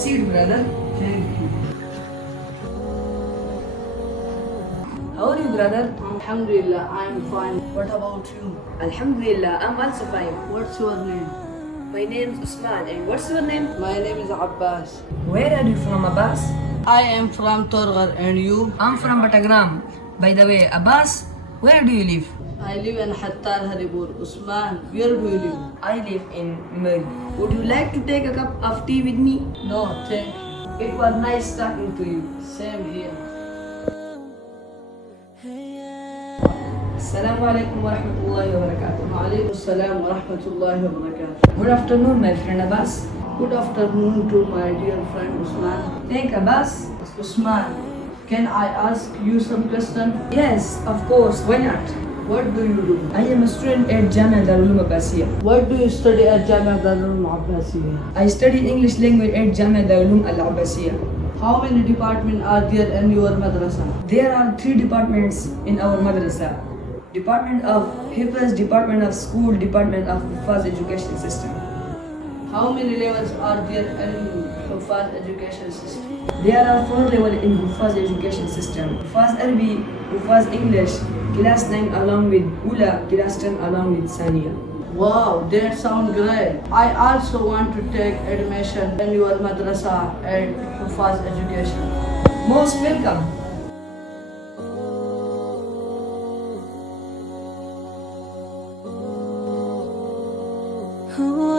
seat, brother. Thank you. How are you, brother? Alhamdulillah, I'm fine. What about you? Alhamdulillah, I'm also fine. What's your name? My name is Usman, and what's your name? My name is Abbas. Where are you from, Abbas? I am from Torgar, and you? I'm from Batagram. By the way, Abbas, where do you live? I live in Hattar Haripur. Usman, where do you live? I live in Murray. Would you like to take a cup of tea with me? No, thank you. It was nice talking to you. Same here. Assalamu alaikum wa rahmatullahi wa barakatuh. Walaikum salam wa rahmatullahi wa barakatuh. Good afternoon, my friend Abbas. Good afternoon to my dear friend Usman. Thank Abbas. Usman, can I ask you some question? Yes, of course, why not? What do you do? I am a student at Dar-UL-Uloom.Abbasiya. What do you study at Dar-UL-Uloom-Abbasiya? I study English language at Dar-UL-Uloom-Abbasiya. How many departments are there in your madrasa? There are 3 departments in our madrasa. Department of Hifz, Department of School, Department of Hifz Education System. How many levels are there in Hifz education system? There are 4 levels in Hifz education system. Hifz Arabi, Hifz English, class 9 along with Ula, class 10 along with Saniya. Wow, that sounds great. I also want to take admission in your madrasa at Hifz education. Most welcome. Oh